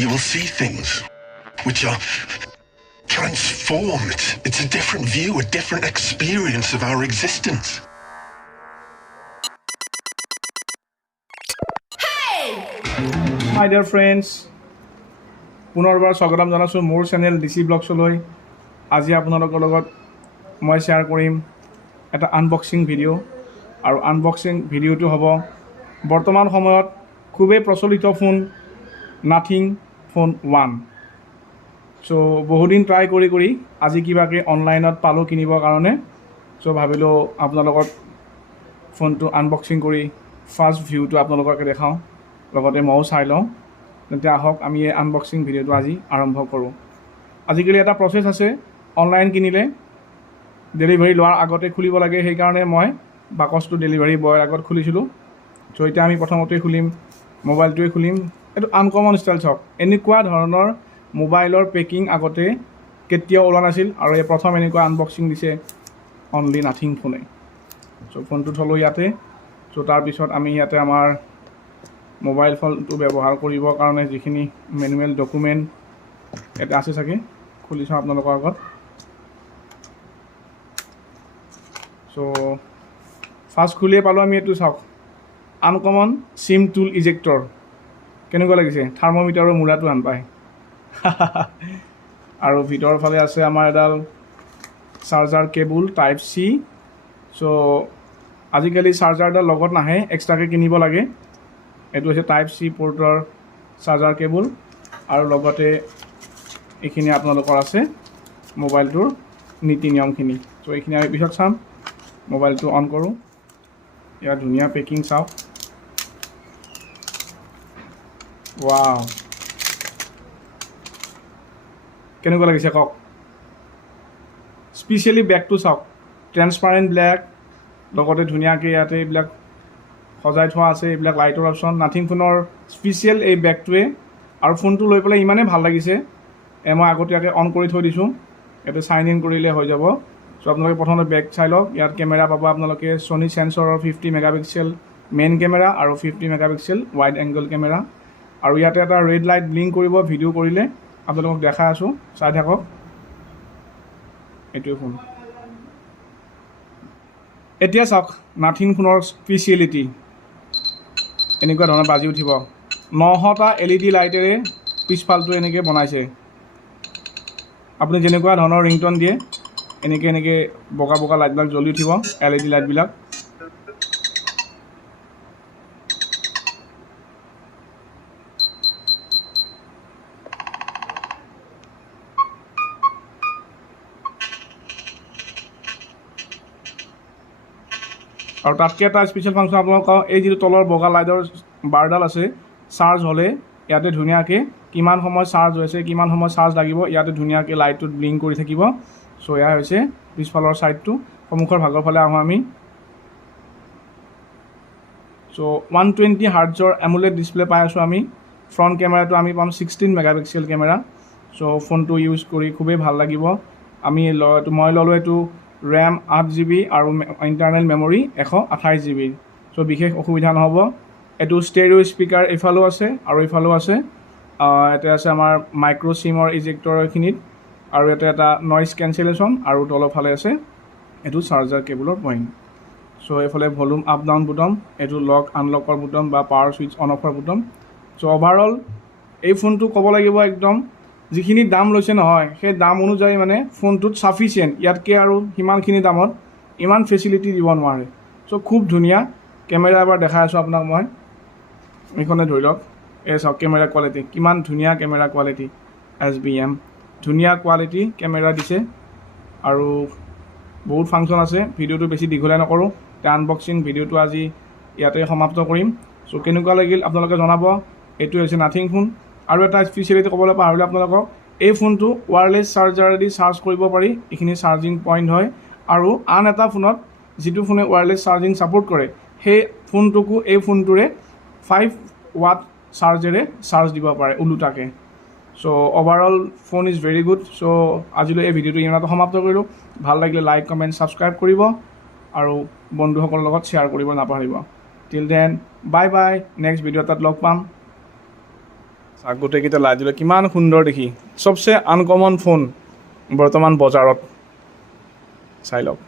you will see things which are transformed. It's a different view, a different experience of our existence. Hi dear friends, পুনৰবাৰ স্বাগতম জনাইছোঁ মোৰ channel DC ব্লগছলৈ। আজি আপোনালোকৰ লগত মই শ্বেয়াৰ কৰিম এটা আনবক্সিং ভিডিঅ' আৰু আনবক্সিং ভিডিঅ'টো হ'ব বৰ্তমান সময়ত খুবেই প্ৰচলিত ফোন নাথিং ফোন 1। চ' বহুদিন ট্ৰাই কৰি আজি কিবাকে অনলাইনত পালোঁ কিনিবৰ কাৰণে। চ' ভাবিলোঁ আপোনালোকৰ ফোনটো আনবক্সিং কৰি ফাৰ্ষ্ট ভিউটো আপোনালোককে দেখাওঁ, লগতে ময়ো চাই লওঁ। তেন্তে আহক আমি এই আনবক্সিং ভিডিঅ'টো আজি আৰম্ভ কৰোঁ। আজিকালি এটা প্ৰচেছ আছে, অনলাইন কিনিলে ডেলিভাৰী লোৱাৰ আগতে খুলিব লাগে। সেইকাৰণে মই বাকচটো ডেলিভাৰী বয়ৰ আগত খুলিছিলোঁ। চ' এতিয়া আমি প্ৰথমতে খুলিম মোবাইলটোৱে খুলিম। এইটো আনকমন ষ্টাইল চাওক, এনেকুৱা ধৰণৰ মোবাইলৰ পেকিং আগতে কেতিয়াও ওলোৱা নাছিল আৰু এই প্ৰথম এনেকুৱা আনবক্সিং দিছে অনলি নাথিং ফোনে। চ' ফোনটো থলোঁ ইয়াতে। চ' তাৰপিছত আমি ইয়াতে আমাৰ মোবাইল ফোনটো ব্যৱহাৰ কৰিবৰ কাৰণে যিখিনি মেনুৱেল ডকুমেণ্ট ইয়াতে আছে চাগে, খুলি চাওঁ আপোনালোকৰ আগত। চ' ফাৰ্ষ্ট খুলিয়ে পালোঁ আমি এইটো চাওক, আনকমন চিম টুল ইজেক্টৰ। কেনেকুৱা লাগিছে, থাৰ্মোমিটাৰৰ মূৰাটো আন পায়। আৰু ভিতৰৰ ফালে আছে আমাৰ এডাল চাৰ্জাৰ কেবুল টাইপ চি। চ' আজিকালি চাৰ্জাৰডাল লগত নাহে, এক্সট্ৰাকৈ কিনিব লাগে। এইটো হৈছে টাইপ চি পৰ্টৰ চাৰ্জাৰ কেবুল আৰু লগতে এইখিনি আপোনালোকৰ আছে মোবাইলটোৰ নীতি নিয়মখিনি। চ' এইখিনি আমি পিছত চাম। মোবাইলটো অন কৰোঁ। ইয়াৰ ধুনীয়া পেকিং চাওক, ৱাও কেনেকুৱা লাগিছে কওক। স্পেচিয়েলি বেগটো চাওক, ট্ৰেন্সপাৰেণ্ট ব্লেক, লগতে ধুনীয়াকৈ ইয়াতে এইবিলাক সজাই থোৱা আছে, এইবিলাক লাইটৰ অপশ্যন। নাথিং ফোনৰ স্পেচিয়েল এই বেগটোৱে, আৰু ফোনটো লৈ পেলাই ইমানেই ভাল লাগিছে মই আগতীয়াকৈ অন কৰি থৈ দিছোঁ। ইয়াতে চাইন ইন কৰিলে হৈ যাব। চ' আপোনালোকে প্ৰথমতে বেগ চাই লওক। ইয়াত কেমেৰা পাব আপোনালোকে ছনী চেঞ্চৰৰ 50 মেগাপিক্সেল মেইন কেমেৰা আৰু 50 মেগাপিক্সেল ৱাইড এংগল কেমেৰা। আৰু ইয়াতে এটা ৰেড লাইট ব্লিংক কৰিব ভিডিঅ' কৰিলে, আপোনালোকক দেখাই আছোঁ, চাই থাকক। এইটোৱে ফোন। এতিয়া চাওক নাথিং ফোনৰ স্পেচিয়েলিটি, এনেকুৱা ধৰণৰ বাজি উঠিব। 900টা LED লাইটেৰে পিছফালটো এনেকৈ বনাইছে। আপুনি যেনেকুৱা ধৰণৰ ৰিংটন দিয়ে এনেকৈ বগা বগা লাইটবিলাক জ্বলি উঠিব, LED লাইটবিলাক। আৰু তাতকৈ এটা স্পেচিয়েল ফাংচন আপোনালোকক কওঁ, এই যিটো তলৰ বগা লাইটৰ বাৰডাল আছে, চাৰ্জ হ'লে ইয়াতে ধুনীয়াকৈ কিমান সময় চাৰ্জ হৈছে, কিমান সময় চাৰ্জ লাগিব, ইয়াতে ধুনীয়াকৈ লাইটটোত ব্লিংক কৰি থাকিব। চ' এয়া হৈছে পিছফালৰ ছাইডটো। সন্মুখৰ ভাগৰ ফালে আহোঁ আমি। চ' 120 হাৰ্টজৰ এমুলেট ডিছপ্লে পাই আছোঁ আমি। ফ্ৰণ্ট কেমেৰাটো আমি পাম 16 মেগাপিক্সেল কেমেৰা। চ' ফোনটো ইউজ কৰি খুবেই ভাল লাগিব। মই ল'লোঁ এইটো ৰেম 8 GB আৰু ইণ্টাৰনেল মেমৰি 128 GB। চ' বিশেষ অসুবিধা নহ'ব। এইটো ষ্টেৰিঅ' স্পীকাৰ এইফালেও আছে আৰু এইফালেও আছে। ইয়াতে আছে আমাৰ মাইক্ৰ' চিমৰ ইজেক্টৰ এইখিনিত, আৰু ইয়াতে এটা নইজ কেঞ্চেলেশ্যন, আৰু তলৰ ফালে আছে এইটো চাৰ্জাৰ কেবুলৰ পইণ্ট। চ' এইফালে ভলিউম আপ ডাউন বুটন, এইটো লক আনলকৰ বুটন বা পাৱাৰ ছুইচ অন অফৰ বুটন। চ' অভাৰঅল এই ফোনটো ক'ব লাগিব একদম যিখিনি দাম লৈছে নহয়, সেই দাম অনুযায়ী মানে ফোনটোত চাফিচিয়েণ্ট। ইয়াতকৈ আৰু সিমানখিনি দামত ইমান ফেচিলিটি দিব নোৱাৰে। চ' খুব ধুনীয়া কেমেৰা। এবাৰ দেখাই আছোঁ আপোনাক মই, এইখনে ধৰি লওক। এই চাওক কেমেৰা কোৱালিটি, কিমান ধুনীয়া কেমেৰা কোৱালিটি। SBM ধুনীয়া কোৱালিটি কেমেৰা দিছে, আৰু বহুত ফাংচন আছে। ভিডিঅ'টো বেছি দীঘলীয়া নকৰোঁ, আনবক্সিং ভিডিঅ'টো আজি ইয়াতে সমাপ্ত কৰিম। চ' কেনেকুৱা লাগিল আপোনালোকে জনাব। এইটো হৈছে নাথিং ফোন। আৰু এটা স্পেচিয়েলিটি ক'বলৈ পাহৰিলোঁ আপোনালোকক, এই ফোনটো ৱায়াৰলেছ চাৰ্জাৰেদি চাৰ্জ কৰিব পাৰি। এইখিনি চাৰ্জিং পইণ্ট হয়। আৰু আন এটা ফোনত যিটো ফোনে ৱায়াৰলেছ চাৰ্জিং ছাপোৰ্ট কৰে, সেই ফোনটোকো এই ফোনটোৰে 5 ৱাট চাৰ্জেৰে চাৰ্জ দিব পাৰে ওলোটাকৈ। So' overall phone is very good. So' আজিলৈ এই ভিডিঅ'টো ইমানতে সমাপ্ত কৰিলোঁ। ভাল লাগিলে লাইক, কমেণ্ট, ছাবস্ক্ৰাইব কৰিব আৰু বন্ধুসকলৰ লগত শ্বেয়াৰ কৰিব নাপাহৰিব। Till then bye bye, next video' এটাত লগ পাম। গোটেইকেইটা লাইট দিলে কিমান সুন্দৰ দেখি চবচে আনকমন ফোন বৰ্তমান বজাৰত চাই লওক